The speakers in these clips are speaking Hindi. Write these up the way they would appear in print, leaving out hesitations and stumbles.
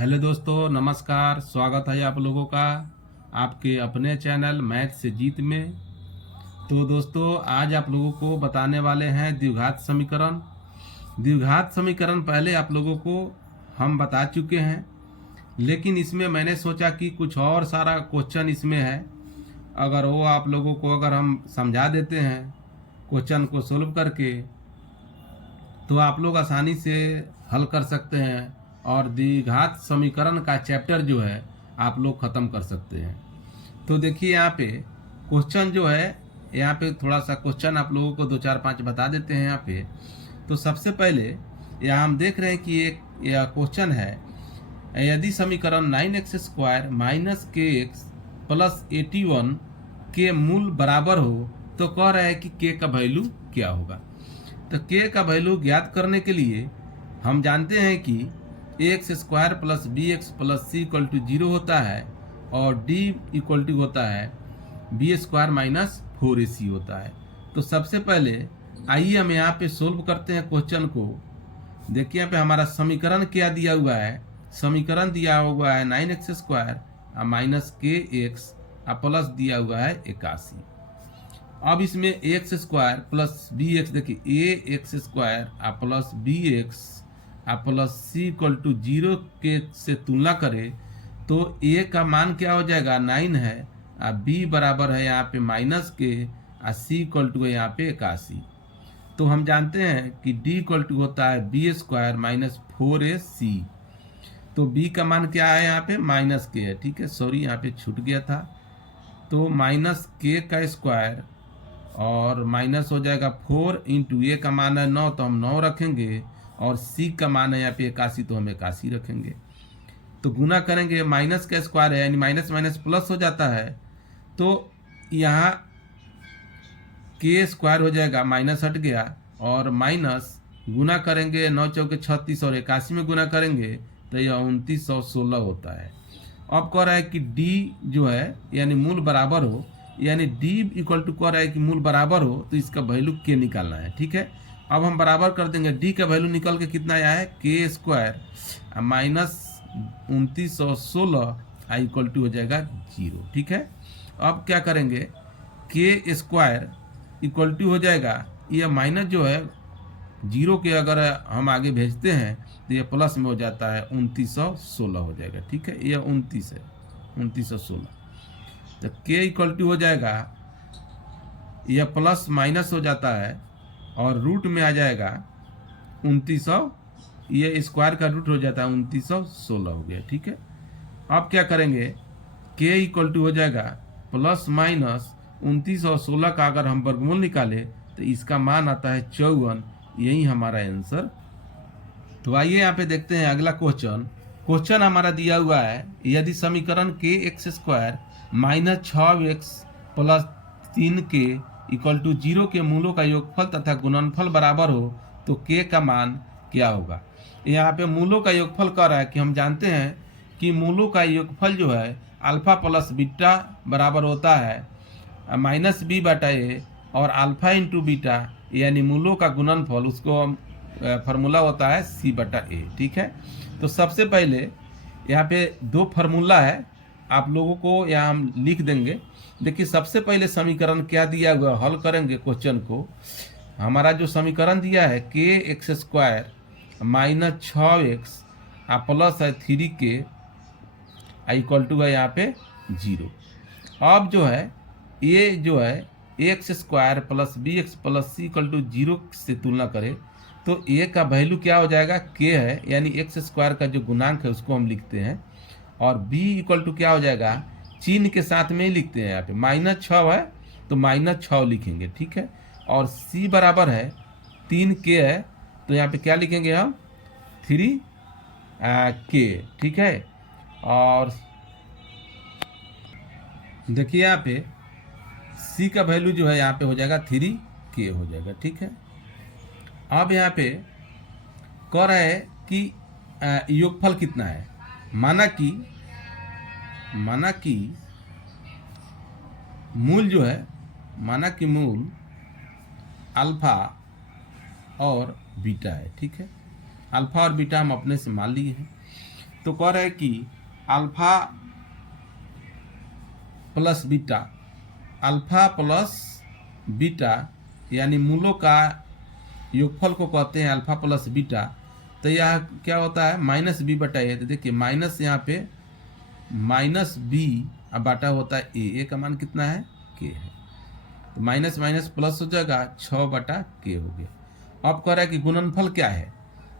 हेलो दोस्तों, नमस्कार। स्वागत है आप लोगों का आपके अपने चैनल मैथ से जीत में। तो दोस्तों, आज आप लोगों को बताने वाले हैं द्विघात समीकरण। द्विघात समीकरण पहले आप लोगों को हम बता चुके हैं, लेकिन इसमें मैंने सोचा कि कुछ और सारा क्वेश्चन इसमें है। अगर वो आप लोगों को अगर हम समझा देते हैं क्वेश्चन को सोल्व करके, तो आप लोग आसानी से हल कर सकते हैं और द्विघात समीकरण का चैप्टर जो है आप लोग ख़त्म कर सकते हैं। तो देखिए यहाँ पे क्वेश्चन जो है, यहाँ पे थोड़ा सा क्वेश्चन आप लोगों को 2 4 5 बता देते हैं यहाँ पे। तो सबसे पहले यहाँ हम देख रहे हैं कि एक यह क्वेश्चन है, यदि समीकरण 9x² माइनस kx प्लस 81 के मूल बराबर हो तो कह रहा है कि k का वैल्यू क्या होगा। तो k का वैल्यू ज्ञात करने के लिए हम जानते हैं कि ax² plus bx plus c equal to 0 होता है और d इक्वल टू होता है b² माइनस 4ac होता है। तो सबसे पहले आइए हम यहाँ पे सोल्व करते हैं क्वेश्चन को। देखिए यहाँ पे हमारा समीकरण क्या दिया हुआ है। समीकरण दिया हुआ है 9x² माइनस kx प्लस दिया हुआ है 81। अब इसमें ax² प्लस bx, देखिए ax² plus bx plus c equal to 0 के से तुलना करें तो a का मान क्या हो जाएगा 9 है, b बराबर है यहाँ पे माइनस के, c इक्वल टू है यहाँ पे 81। तो हम जानते हैं कि d इक्वल टू होता है b² माइनस 4ac। तो b का मान क्या है यहाँ पे माइनस के है, ठीक है, सॉरी यहाँ पे छूट गया था। तो माइनस के का स्क्वायर और माइनस हो जाएगा 4 इंटू ए का मान है 9 तो हम 9 रखेंगे और c का मान है यहाँ पे 81 तो हम 81 रखेंगे। तो गुना करेंगे, माइनस का स्क्वायर है यानी माइनस माइनस प्लस हो जाता है। तो यहाँ के स्क्वायर हो जाएगा, माइनस हट गया और माइनस गुना करेंगे 9 चौके 36 और 81 में गुना करेंगे तो यह 2916 होता है। अब कह रहा है कि d जो है यानी मूल बराबर हो, यानी d इक्वल टू कह रहा है कि मूल बराबर हो तो इसका वैल्यू k निकालना है, ठीक है। अब हम बराबर कर देंगे, d का वैल्यू निकल के कितना आया है k² माइनस 2916 इक्वल टू हो जाएगा 0, ठीक है। अब क्या करेंगे, k² इक्वल टू हो जाएगा, यह माइनस जो है 0 के अगर हम आगे भेजते हैं तो यह प्लस में हो जाता है 2916 हो जाएगा, ठीक है। यह 29 है, 2916। तो k इक्वल टू हो जाएगा, यह प्लस माइनस हो जाता है और रूट में आ जाएगा 2900, ये स्क्वायर का रूट हो जाता है 2916 हो गया, ठीक है। अब क्या करेंगे, k इक्वल टू हो जाएगा प्लस माइनस 2916 का अगर हम वर्गमूल निकालें तो इसका मान आता है 54। यही हमारा आंसर। तो आइए यहाँ पे देखते हैं अगला क्वेश्चन। क्वेश्चन हमारा दिया हुआ है, यदि समीकरण kx² minus 6x plus 3k equal to 0 के मूलों का योगफल तथा गुणनफल बराबर हो तो k का मान क्या होगा। यहाँ पे मूलों का योगफल कह रहा है कि हम जानते हैं कि मूलों का योगफल जो है अल्फा प्लस बीटा बराबर होता है माइनस b बटा a और अल्फा इंटू बीटा यानी मूलों का गुणनफल, उसको हम फार्मूला होता है c बटा a, ठीक है। तो सबसे पहले यहाँ पे दो फार्मूला है, आप लोगों को यहाँ हम लिख देंगे। देखिए सबसे पहले समीकरण क्या दिया हुआ, हल करेंगे क्वेश्चन को। हमारा जो समीकरण दिया है kx² माइनस 6x प्लस है 3k इक्वल टू है यहाँ पे 0। अब जो है ये जो है ax² plus bx plus c equal to 0 से तुलना करें तो a का वैल्यू क्या हो जाएगा k है, यानी x² का जो गुणांक है उसको हम लिखते हैं और b इक्वल टू क्या हो जाएगा, चिन्ह के साथ में ही लिखते हैं। यहाँ पे माइनस 6 है तो माइनस 6 लिखेंगे, ठीक है। और c बराबर है 3k है तो यहाँ पे क्या लिखेंगे हम 3k, ठीक है। और देखिए यहाँ पे c का वैल्यू जो है यहाँ पे हो जाएगा 3k हो जाएगा, ठीक है। अब यहाँ पे कह रहा है कि योगफल कितना है। माना कि मूल जो है, माना कि मूल अल्फा और बीटा है, ठीक है। अल्फा और बीटा हम अपने से मान लिए हैं। तो कह रहे हैं कि alpha plus beta, alpha plus beta यानी मूलों का योगफल को कहते हैं अल्फा प्लस बीटा। तो यह क्या होता है माइनस बी बटा ए। तो देखिए माइनस यहाँ पे माइनस बी अब बाटा होता है ए का मान कितना है के है, तो माइनस माइनस प्लस हो जाएगा 6 बटा के हो गया। अब कह रहा है कि गुणनफल क्या है,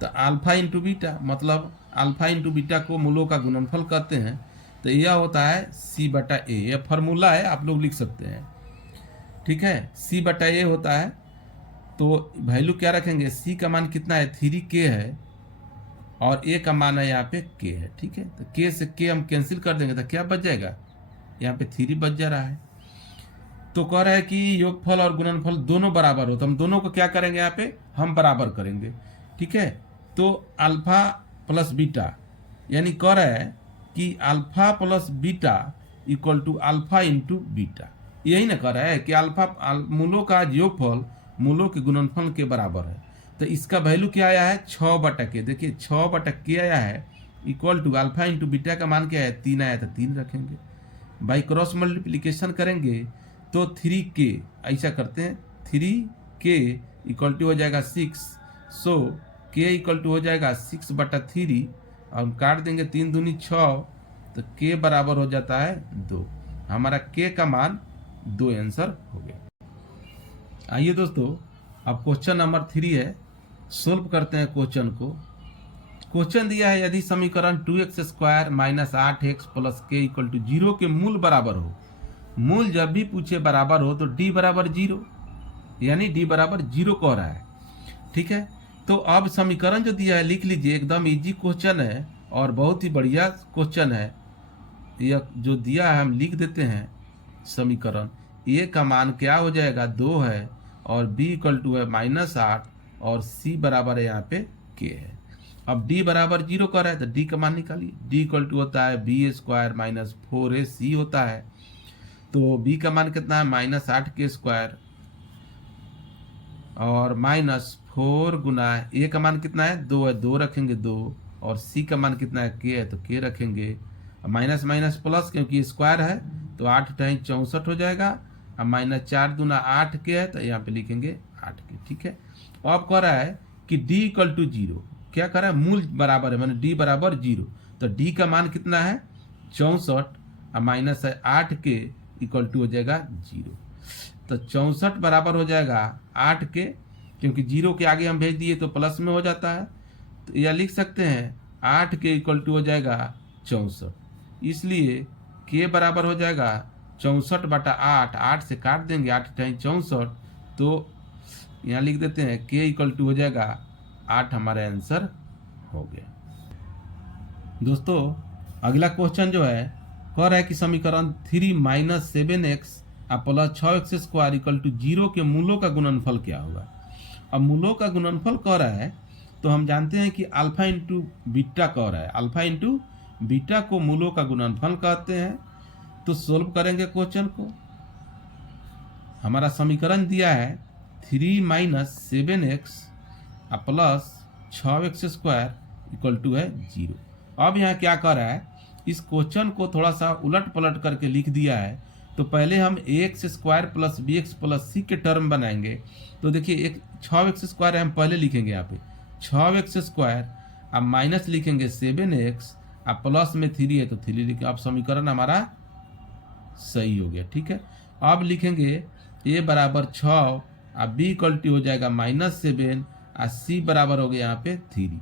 तो अल्फा इंटू बीटा, मतलब अल्फा इंटू बीटा को मूलों का गुणनफल कहते हैं। तो यह होता है सी बटा ए, यह फॉर्मूला है, आप लोग लिख सकते हैं, ठीक है। सी बटा ए होता है, तो वैल्यू क्या रखेंगे, सी का मान कितना है 3k है और ए का मान है यहाँ पे के है, ठीक है। तो के से के हम कैंसिल कर देंगे तो क्या बच जाएगा, यहाँ पे 3 बच जा रहा है। तो कह रहा है कि योगफल और गुणनफल दोनों बराबर हो, तो हम दोनों को क्या करेंगे, यहाँ पे हम बराबर करेंगे, ठीक है। तो अल्फा प्लस बीटा यानी कह रहा है कि alpha plus beta equal to alpha into beta, यही ना कह रहा है कि अल्फा मूलों का योगफल मूलों के गुणनफल के बराबर है। तो इसका वैल्यू क्या आया है 6 बटा के, देखिए 6 बटा के आया है equal to alpha into beta का मान क्या है 3 आया, तो 3 रखेंगे। बाई क्रॉस मल्टीप्लिकेशन करेंगे तो 3k, ऐसा करते हैं 3k इक्वल टू हो जाएगा 6, सो k इक्वल टू हो जाएगा 6 बटा 3 और हम काट देंगे 3 दूनी 6, तो k बराबर हो जाता है 2। हमारा k का मान 2 आंसर हो गया। आइए दोस्तों अब क्वेश्चन नंबर 3 है, सोल्व करते हैं क्वेश्चन को। क्वेश्चन दिया है यदि समीकरण 2x square minus 8x plus के इक्वल टू 0 के मूल बराबर हो, मूल जब भी पूछे बराबर हो तो d बराबर 0, यानी d बराबर 0 कह रहा है, ठीक है। तो अब समीकरण जो दिया है लिख लीजिए, एकदम इजी क्वेश्चन है और बहुत ही बढ़िया क्वेश्चन है। यह जो दिया है हम लिख देते हैं समीकरण, a का मान क्या हो जाएगा 2 है और b इक्वल टू है -8 और c बराबर है यहाँ पे k है। अब d बराबर 0 कर रहा है तो d का मान निकालिए, d इक्वल टू होता है b स्क्वायर माइनस 4ac होता है, तो b का मान कितना है -8k स्क्वायर और -4 गुना a का मान कितना है 2 है, 2 रखेंगे 2 और c का मान कितना है k है तो k रखेंगे, माइनस माइनस प्लस क्योंकि स्क्वायर है तो 8 टाइम 64 हो जाएगा, अब -4 दूना 8 के है तो यहाँ पे लिखेंगे 8 के, ठीक है। अब कह रहा है कि d इक्वल टू 0, क्या कर रहा है मूल बराबर है मैंने d बराबर 0, तो d का मान कितना है 64 और माइनस है 8 के इक्वल टू हो जाएगा 0, तो 64 बराबर हो जाएगा 8 के, क्योंकि 0 के आगे हम भेज दिए तो प्लस में हो जाता है, तो यह लिख सकते हैं 8 के इक्वल टू हो जाएगा 64, इसलिए k बराबर हो जाएगा 64 बटा 8, 8 से काट देंगे 8 टाइम 64, तो यहाँ लिख देते हैं k इक्वल टू हो जाएगा 8, हमारा आंसर हो गया। दोस्तों अगला क्वेश्चन जो है कह रहा है कि समीकरण 3 minus 7x plus 6x square equal to 0 के मूलों का गुणनफल क्या होगा। अब मूलों का गुणनफल कह रहा है तो हम जानते हैं कि अल्फा इंटू बीटा कह रहा है, अल्फा इंटू बीटा को मूलों का गुणनफल कहते हैं। तो सोल्व करेंगे क्वेश्चन को, हमारा समीकरण दिया है 3 minus 7x plus 6x square equal to है 0। अब यहाँ क्या कर रहा है, इस क्वेश्चन को थोड़ा सा उलट पलट करके लिख दिया है, तो पहले हम ax square plus bx plus c के टर्म बनाएंगे। तो देखिए एक 6x स्क्वायर हम पहले लिखेंगे, यहाँ पे 6x स्क्वायर, अब माइनस लिखेंगे 7x, अब प्लस में 3 है तो 3 लिखेंगे, अब समीकरण हमारा सही हो गया, ठीक है। अब लिखेंगे a बराबर 6, अब b इक्वल टू हो जाएगा -7 और c बराबर हो गया यहाँ पे 3।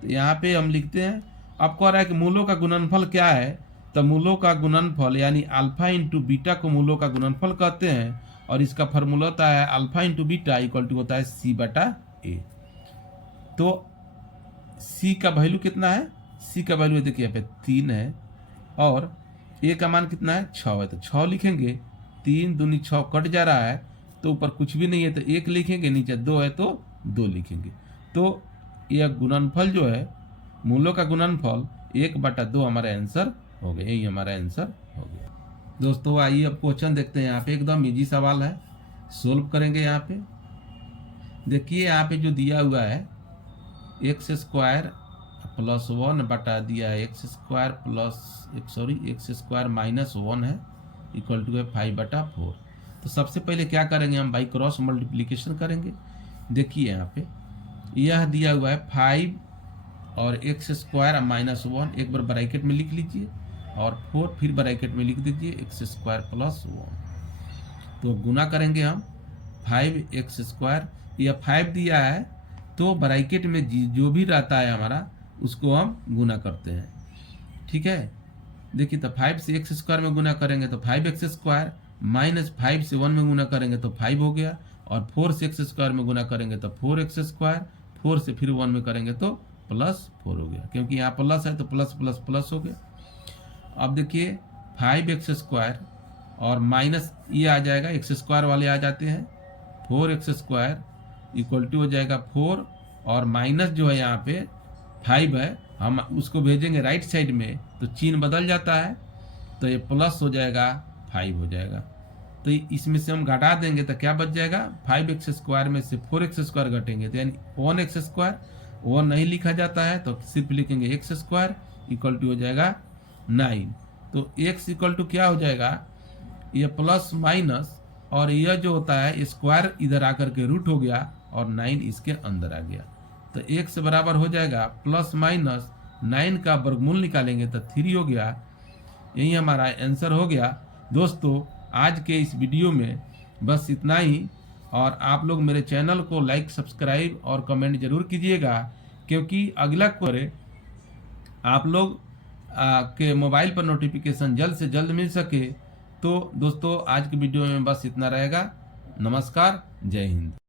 तो यहाँ पे हम लिखते हैं, अब कह रहा है कि मूलों का गुणनफल क्या है, तो मूलों का गुणनफल यानी अल्फा इंटू बीटा को मूलों का गुणनफल कहते हैं और इसका फॉर्मूला होता है alpha into beta equal to होता है c बटा a। तो c का वैल्यू कितना है, c का वैल्यू देखिए यहाँ पे 3 है और a का मान कितना है 6 है, तो 6 लिखेंगे, 3 दूनी 6 कट जा रहा है तो ऊपर कुछ भी नहीं है तो 1 लिखेंगे, नीचे 2 है तो 2 लिखेंगे। तो यह गुणनफल जो है मूलों का गुणनफल 1 बटा 2 हमारा आंसर हो गया, यही हमारा आंसर हो गया। दोस्तों आइए अब क्वेश्चन देखते हैं, यहाँ पे एकदम इजी सवाल है, सोल्व करेंगे। यहाँ पे देखिए यहाँ पे जो दिया हुआ है x स्क्वायर प्लस 1 बटा दिया है x square x square minus 1 है इक्वल टू है 5/4। तो सबसे पहले क्या करेंगे, हम बाई क्रॉस मल्टीप्लिकेशन करेंगे। देखिए यहाँ पे यह दिया हुआ है 5 और एक्स स्क्वायर माइनस 1, एक बार ब्रैकेट में लिख लीजिए, और 4 फिर ब्रैकेट में लिख दीजिए एक्स स्क्वायर प्लस 1। तो गुना करेंगे हम 5x स्क्वायर, यह 5 दिया है तो ब्रैकेट में जो भी रहता है हमारा उसको हम गुना करते हैं। ठीक है, देखिए तो 5 से एक्स स्क्वायर में गुना करेंगे तो 5x स्क्वायर, माइनस 5 से 1 में गुना करेंगे तो 5 हो गया, और 4 से एक्स स्क्वायर में गुना करेंगे तो 4x स्क्वायर, 4 से फिर 1 में करेंगे तो प्लस 4 हो गया, क्योंकि यहाँ प्लस है तो प्लस प्लस प्लस हो गया। अब देखिए 5x स्क्वायर और माइनस ये आ जाएगा, एक्स स्क्वायर वाले आ जाते हैं, 4x स्क्वायर इक्वल टू हो जाएगा 4, और माइनस जो है यहाँ पे 5 है, हम उसको भेजेंगे राइट साइड में तो चिन्ह बदल जाता है, तो ये प्लस हो जाएगा 5 हो जाएगा। तो इसमें से हम घटा देंगे तो क्या बच जाएगा, 5x स्क्वायर में से 4x स्क्वायर घटेंगे तो यानी 1x स्क्वायर, 1 नहीं लिखा जाता है तो सिर्फ लिखेंगे एक्स स्क्वायर इक्वल टू हो जाएगा 9। तो x इक्वल टू क्या हो जाएगा, ये प्लस माइनस, और यह जो होता है स्क्वायर इधर आकर के रूट हो गया और 9 इसके अंदर आ गया, तो x बराबर हो जाएगा प्लस माइनस 9 का वर्गमूल निकालेंगे तो 3 हो गया। यही हमारा आंसर हो गया। दोस्तों आज के इस वीडियो में बस इतना ही, और आप लोग मेरे चैनल को लाइक सब्सक्राइब और कमेंट जरूर कीजिएगा, क्योंकि अगला करे आप लोग के मोबाइल पर नोटिफिकेशन जल्द से जल्द मिल सके। तो दोस्तों आज की वीडियो में बस इतना रहेगा। नमस्कार, जय हिंद।